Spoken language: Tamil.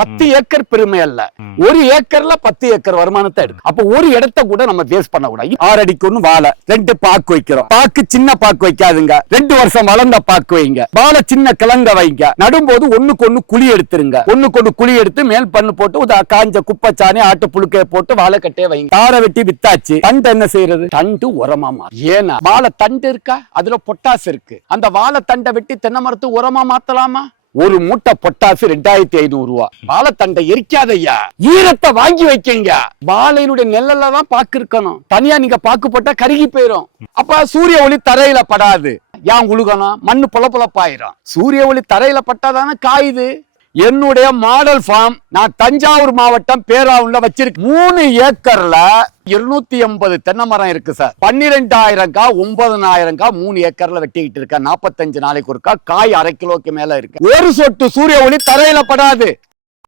10 ஏக்கர் பெருமை அல்ல, 1 ஏக்கர்ல 10 ஏக்கர் வருமானத்தை எடுக்கும். அப்ப ஒரு இடத்த கூட நம்ம வேஸ்ட் பண்ண கூடாது. 6 அடிக்கு 1 வாழை, 2 பாக்கு வைக்கிறோம். பாக்கு சின்ன பாக்கு வைக்காதுங்க, 2 வருஷம் வளர்ந்த பாக்கு வைங்க. வாழை சின்ன கிழங்க வைங்க. நடும்போது ஒண்ணுக்கு ஒண்ணு குழி எடுத்துருங்க. ஒண்ணுக்கு ஒண்ணு குழி எடுத்து மேல் பண்ணு போட்டு காஞ்ச குப்பைச்சாணி ஆட்டு புழுக்கைய போட்டு வாழை கட்டையை வைங்க. தாரை வெட்டி வித்தாச்சு. தண்டு என்ன செய்யறது? தண்டு உரமா மாறும். ஏன்னா வாழை தண்டு இருக்கா, அதுல பொட்டாசு இருக்கு. அந்த வாழை தண்டை வெட்டி தென்னை மரத்து உரமா மாத்தலாமா? ஒரு மூட்டை பொட்டாசு 2500 ரூபா. வாழைத்தண்டை எரிக்காதையா, ஈரத்தை வாங்கி வைக்கீங்க. வாழையினுடைய நெல்லில் தான் பாக்கு இருக்கணும். தனியா நீங்க பாக்கு போட்டா கருகி போயிரும். அப்ப சூரிய ஒளி தரையில படாது. ஏன் உழுகணும்? மண்ணு பொலப்பொலப்பாயிரும். சூரிய ஒளி தரையில பட்டாதானே காயுது. என்னுடைய மாடல் ஃபார்ம் நான் தஞ்சாவூர் மாவட்டம் பேராவுல வச்சிருக்கேன். 3 ஏக்கர்ல 280 தென்னை மரம் இருக்கு சார். 12,000 காய், 9,000 காய் 3 ஏக்கர்ல வெட்டிக்கிட்டு இருக்கேன். 45 நாளைக்கு ஒருக்கா காய் 1/2 கிலோக்கு மேல இருக்கு. ஒரு சொட்டு சூரிய ஒளி தரையில படாது.